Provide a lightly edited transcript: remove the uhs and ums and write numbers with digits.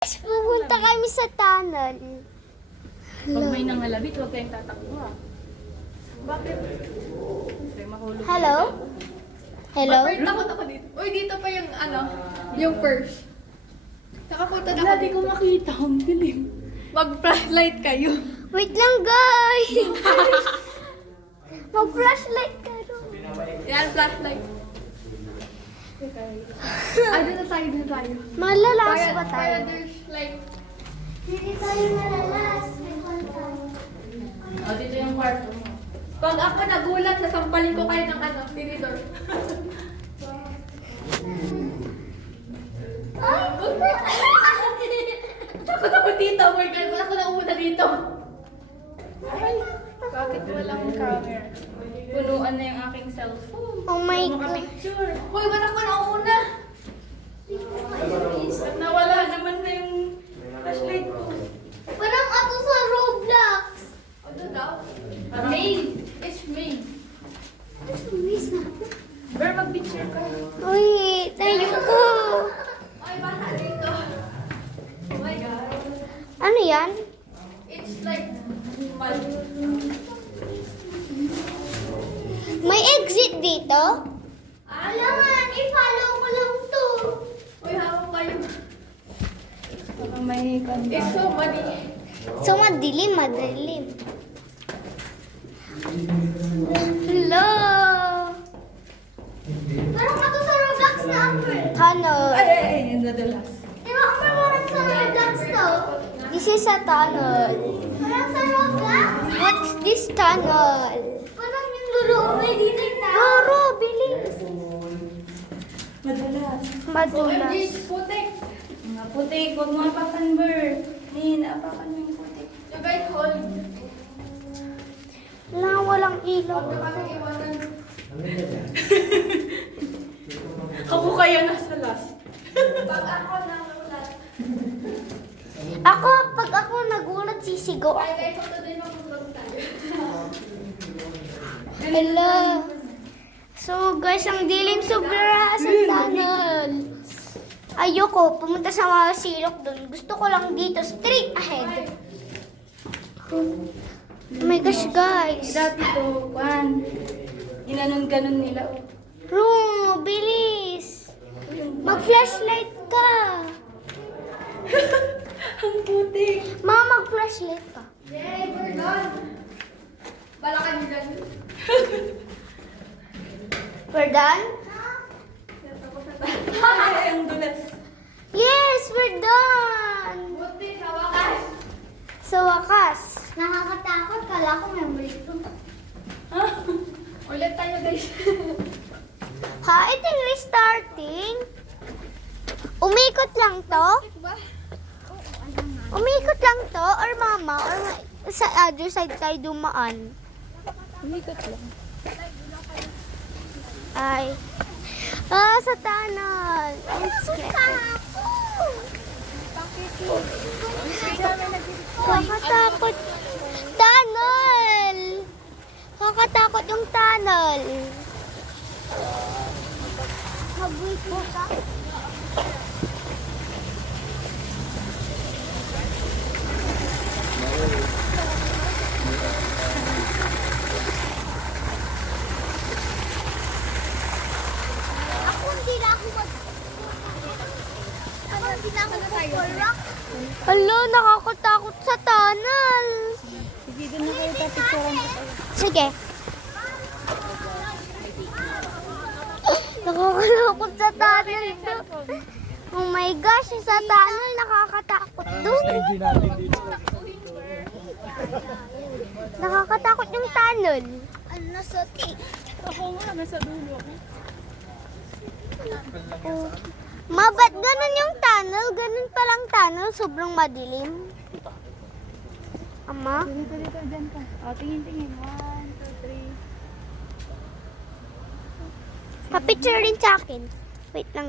Pupunta kami sa tunnel. Pag may nangalabit, huwag kayong tatakbo ha. Bakit? Kasi mahulog. Hello? Hello? Wait, takot ako dito. Uy, dito pa yung yung first. Nakapunta na Wala, ako di ko dito. makita. Ang dilim. Mag-flashlight kayo. Wait lang, guys! Mag-flashlight ka rin. Yan, flashlight. Ay, dito tayo. Malalas pa Kaya tayo. there's like, Hindi tayo malalas. May tayo. O, dito yung kwarto mo. pag ako nagulat, nasampalin ko kayo ng tinidor. Ay! Takot ako dito, oh my God. Ba't ako nauna dito? Bakit walang camera? Punuan na yung aking cellphone. Oh my God. Makapicture. Uy, ba't ako nauna? At nawala naman na yung flashlight ko. Parang ako sa Roblox. Ano daw? Main. It's main. Ber, mag-picture ka. Uy, tayo ko. Ay, bata dito. Oh my God. Ano yan? It's like, May exit dito? Alam i-follow ko lang to. uy, hawak kayo. Baka may kanta. It's so funny. So, madilim. Hello! Parang ako sa Roblox na Amber. Tunnel. Ay, yung dadulas. Diba, Amber, parang sa Roblox to? This is a tunnel. Parang sa Roblox? What's this tunnel? Parang yung lulu. May dinig na. Loro, bilis. Madalas. Madulas. OMG, putik. Mga putik, huwag mo apakan, Ber. Min, apakan mo yung putik. You guys hold. Wala, walang ilaw. Huwag na kami iwanan. Ako kaya nasa last. Pag ako nagulat. Pag ako nagulat, sisigaw Ay, ako. guys, ito din mag-vlog tayo. Hello. So guys, ang dilim sobra sa tunnel. Ayoko, pumunta sa mga silok doon. Gusto ko lang dito, straight ahead. Oh my gosh, guys. Dati to, Juan. Inanon-ganon nila. Oh. Ru, bilis. Mag-flashlight ka. Ang putik. Mama, mag-flashlight ka. Yay, we're done. Balakan niyo dyan. We're done? Ay, ang dulas. Yes, we're done. Buti, sa wakas. Sa wakas. Nakakatakot. Kala ko memory ko. Ulit tayo, guys. Ha, ito yung restarting. Umikot lang to? Ba? Umikot lang to? Or mama? Or sa other side tayo dumaan? Umikot lang. Ay. Sa tunnel. I'm scared. Kakatakot. Tunnel! Kakatakot yung tunnel. Mag-wait mo ka. Ako hindi na ako mag-rock. Hala, nakakatakot sa tunnel. Sige, doon na kayo tapicturean ko kayo. Sige. Nakakatakot sa tunnel to. Oh my gosh, sa tunnel nakakatakot doon. Nakakatakot yung tunnel. Ano nasa cake? Ako nga, nasa dulo ako. Ba't ganun yung tunnel? Ganun palang tunnel, sobrang madilim. Ama? Dito, dyan ka. O, tingin. 1, 2, 3. Pa-picture rin sa akin. Wait lang.